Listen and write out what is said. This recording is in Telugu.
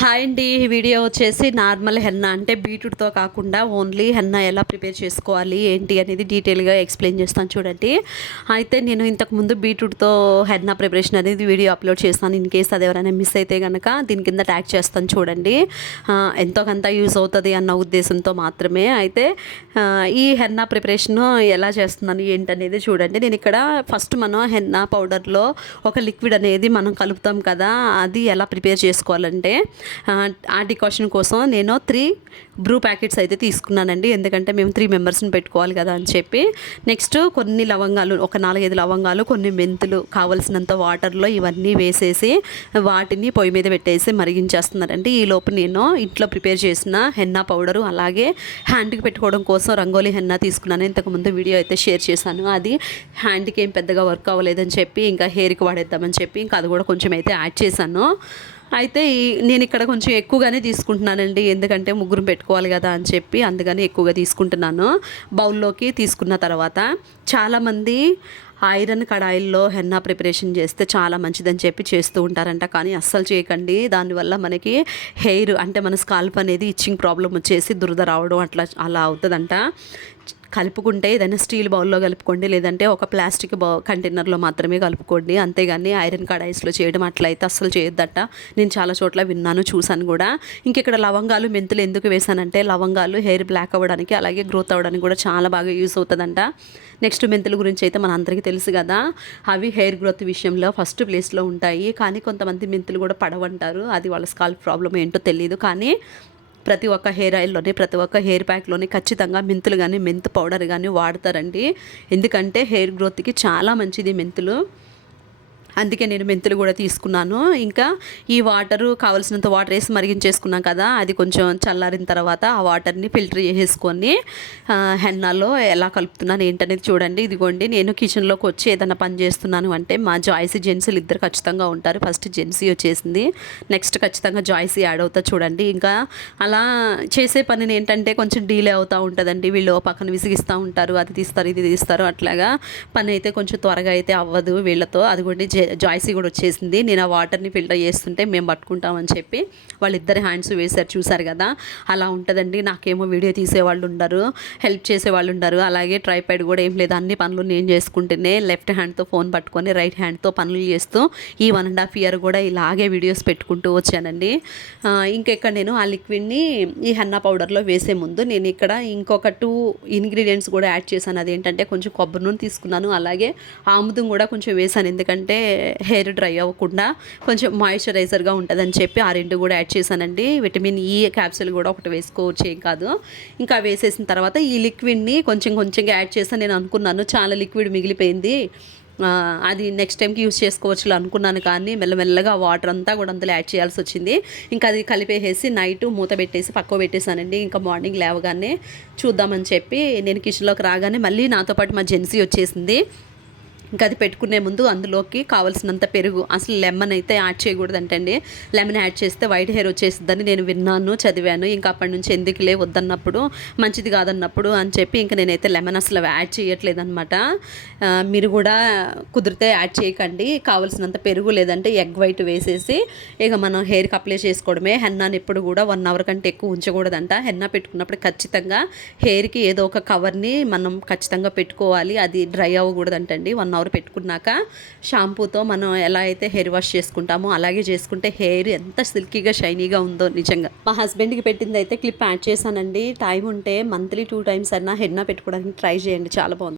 హాయ్ అండి. ఈ వీడియో వచ్చేసి నార్మల్ హెన్నా అంటే బీట్రూట్తో కాకుండా ఓన్లీ హెన్నా ఎలా ప్రిపేర్ చేసుకోవాలి ఏంటి అనేది డీటెయిల్గా ఎక్స్ప్లెయిన్ చేస్తాను చూడండి. అయితే నేను ఇంతకుముందు బీట్రూట్తో హెన్నా ప్రిపరేషన్ అనేది వీడియో అప్లోడ్ చేస్తాను. ఇన్ కేస్ అది ఎవరైనా మిస్ అయితే కనుక దీని కింద ట్యాగ్ చేస్తాను చూడండి. ఎంతో కొంత యూస్ అవుతుంది అన్న ఉద్దేశంతో మాత్రమే. అయితే ఈ హెన్నా ప్రిపరేషన్ ఎలా చేస్తున్నాను ఏంటనేది చూడండి. నేను ఇక్కడ ఫస్ట్ మనం హెన్నా పౌడర్లో ఒక లిక్విడ్ అనేది మనం కలుపుతాం కదా అది ఎలా ప్రిపేర్ చేసుకోవాలంటే ఆ, డికాషన్ కోసం నేను త్రీ బ్రూ ప్యాకెట్స్ అయితే తీసుకున్నానండి. ఎందుకంటే మేము త్రీ మెంబర్స్ని పెట్టుకోవాలి కదా అని చెప్పి. నెక్స్ట్ కొన్ని లవంగాలు ఒక నాలుగైదు లవంగాలు కొన్ని మెంతులు కావలసినంత వాటర్లో ఇవన్నీ వేసేసి వాటిని పొయ్యి మీద పెట్టేసి మరిగించేస్తున్నారండి. ఈ లోపు నేను ఇంట్లో ప్రిపేర్ చేసిన హెన్నా పౌడరు అలాగే హ్యాండ్కి పెట్టుకోవడం కోసం రంగోలీ హెన్నా తీసుకున్నాను. ఇంతకుముందు వీడియో అయితే షేర్ చేశాను. అది హ్యాండ్కి ఏం పెద్దగా వర్క్ అవ్వలేదని చెప్పి ఇంకా హెయిర్కి వాడేద్దామని చెప్పి ఇంకా అది కూడా కొంచెం అయితే యాడ్ చేశాను. అయితే ఈ- నేను ఇక్కడ కొంచెం ఎక్కువగానే తీసుకుంటున్నానండి. ఎందుకంటే ముగ్గురు పెట్టుకోవాలి కదా అని చెప్పి అందుకని ఎక్కువగా తీసుకుంటున్నాను. బౌల్లోకి తీసుకున్న తర్వాత చాలామంది ఐరన్ కడాయిల్లో హెన్నా ప్రిపరేషన్ చేస్తే చాలా మంచిదని చెప్పి చేస్తూ ఉంటారంట. కానీ అస్సలు చేయకండి. దానివల్ల మనకి హెయిర్ అంటే మన స్కాల్ప్ అనేది ఇచ్చింగ్ ప్రాబ్లం వచ్చేసి దురద రావడం అట్లా అలా అవుతుందంట. కలుపుకుంటే ఏదైనా స్టీల్ బౌల్లో కలుపుకోండి లేదంటే ఒక ప్లాస్టిక్ బౌ కంటైనర్లో మాత్రమే కలుపుకోండి. అంతేగాని ఐరన్ కడాయిస్లో చేయడం అట్లయితే అస్సలు చేయొద్దట. నేను చాలా చోట్ల విన్నాను చూశాను కూడా. ఇంక ఇక్కడ లవంగాలు మెంతులు ఎందుకు వేసానంటే లవంగాలు హెయిర్ బ్లాక్ అవ్వడానికి అలాగే గ్రోత్ అవ్వడానికి కూడా చాలా బాగా యూస్ అవుతుందంట. నెక్స్ట్ మెంతుల గురించి అయితే మన అందరికీ తెలుసు కదా. అవి హెయిర్ గ్రోత్ విషయంలో ఫస్ట్ ప్లేస్లో ఉంటాయి. కానీ కొంతమంది మెంతులు కూడా పడవంటారు. అది వాళ్ళ స్కాల్ప్ ప్రాబ్లం ఏంటో తెలియదు కానీ ప్రతి ఒక్క హెయిర్ ఆయిల్లోని ప్రతి ఒక్క హెయిర్ ప్యాక్లోని ఖచ్చితంగా మెంతులు కానీ మెంతు పౌడర్ కానీ వాడతారండి. ఎందుకంటే హెయిర్ గ్రోత్కి చాలా మంచిది మెంతులు. అందుకే నేను మెంతులు కూడా తీసుకున్నాను. ఇంకా ఈ వాటరు కావలసినంత వాటర్ వేసి మరిగించేసుకున్నాం కదా అది కొంచెం చల్లారిన తర్వాత ఆ వాటర్ని ఫిల్టర్ చేసేసుకొని హెన్నాలో ఎలా కలుపుతున్నాను ఏంటనేది చూడండి. ఇదిగోండి నేను కిచెన్లోకి వచ్చి ఏదైనా పని చేస్తున్నాను అంటే మా జాయిస్ జెన్సీలు ఇద్దరు ఖచ్చితంగా ఉంటారు. ఫస్ట్ జెన్సీ వచ్చేసింది. నెక్స్ట్ ఖచ్చితంగా జాయిసీ యాడ్ అవుతా చూడండి. ఇంకా అలా చేసే పనిని ఏంటంటే కొంచెం డీలే అవుతూ ఉంటుందండి. వీళ్ళు పక్కన విసిగిస్తూ ఉంటారు. అది తీస్తారు ఇది తీస్తారు అట్లాగా పని అయితే కొంచెం త్వరగా అయితే అవ్వదు వీళ్ళతో. అదిగోండి కూడా జాయ్సీ కూడా వచ్చేసింది. నేను ఆ వాటర్ని ఫిల్టర్ చేస్తుంటే మేము పట్టుకుంటామని చెప్పి వాళ్ళిద్దరు హ్యాండ్స్ వేశారు. చూసారు కదా? అలా ఉంటుందండి. నాకేమో వీడియో తీసేవాళ్ళు ఉండరు హెల్ప్ చేసేవాళ్ళు ఉండరు. అలాగే ట్రైపాడ్ కూడా ఏం లేదు. అన్ని పనులు నేను చేసుకుంటేనే లెఫ్ట్ హ్యాండ్తో ఫోన్ పట్టుకొని రైట్ హ్యాండ్తో పనులు చేస్తూ ఈ వన్ అండ్ హాఫ్ ఇయర్ కూడా ఇలాగే వీడియోస్ పెట్టుకుంటూ వచ్చానండి. ఇంకెక్కడ నేను ఆ లిక్విడ్ని ఈ హెన్నా పౌడర్లో వేసే ముందు నేను ఇక్కడ ఇంకొక టూ ఇంగ్రీడియంట్స్ కూడా యాడ్ చేశాను. అదేంటంటే కొంచెం కొబ్బరి నూనె తీసుకున్నాను. అలాగే ఆముదం కూడా కొంచెం వేసాను ఎందుకంటే హెయిర్ డ్రై అవ్వకుండా కొంచెం మాయిశ్చరైజర్గా ఉంటుందని చెప్పి ఆ రెండు కూడా యాడ్ చేశానండి. విటమిన్ ఈ క్యాప్సూల్ కూడా ఒకటి వేసుకోవచ్చు ఏం కాదు. ఇంకా వేసేసిన తర్వాత ఈ లిక్విడ్ని కొంచెం కొంచెంగా యాడ్ చేస్తాను నేను అనుకున్నాను. చాలా లిక్విడ్ మిగిలిపోయింది. అది నెక్స్ట్ టైంకి యూస్ చేసుకోవచ్చు అనుకున్నాను కానీ మెల్లమెల్లగా వాటర్ అంతా కూడా అందులో యాడ్ చేయాల్సి వచ్చింది. ఇంకా అది కలిపేసేసి నైట్ మూత పెట్టేసి పక్కకు పెట్టేశానండి. ఇంకా మార్నింగ్ లేవగానే చూద్దామని చెప్పి నేను కిచెన్లోకి రాగానే మళ్ళీ నాతో పాటు మా జెన్సీ వచ్చేసింది. ఇంకా అది పెట్టుకునే ముందు అందులోకి కావాల్సినంత పెరుగు. అసలు లెమన్ అయితే యాడ్ చేయకూడదంటండి. లెమన్ యాడ్ చేస్తే వైట్ హెయిర్ వచ్చేస్తుందని నేను విన్నాను చదివాను. ఇంకా అప్పటి నుంచి ఎందుకులే వద్దన్నప్పుడు మంచిది కాదన్నప్పుడు అని చెప్పి ఇంకా నేనైతే లెమన్ అసలు యాడ్ చేయట్లేదనమాట మీరు కూడా కుదిరితే యాడ్ చేయకండి. కావాల్సినంత పెరుగు లేదంటే ఎగ్ వైట్ వేసేసి ఇక మనం హెయిర్కి అప్లై చేసుకోవడమే. హెన్నాని ఎప్పుడు కూడా వన్ అవర్ కంటే ఎక్కువ ఉంచకూడదంట. హెన్నా పెట్టుకున్నప్పుడు ఖచ్చితంగా హెయిర్కి ఏదో ఒక కవర్ని మనం ఖచ్చితంగా పెట్టుకోవాలి. అది డ్రై అవ్వకూడదంటండి. వన్ అవర్ పెట్టుకున్నాక షాంపూతో మనం ఎలా అయితే హెయిర్ వాష్ చేసుకుంటామో అలాగే చేసుకుంటే హెయిర్ ఎంత సిల్కీగా షైనీగా ఉందో నిజంగా. మా హస్బెండ్కి పెట్టింది అయితే క్లిప్ యాడ్ చేశానండి. టైం ఉంటే మంత్లీ టూ టైమ్స్ అయినా హెన్నా పెట్టుకోవడానికి ట్రై చేయండి. చాలా బాగుంది.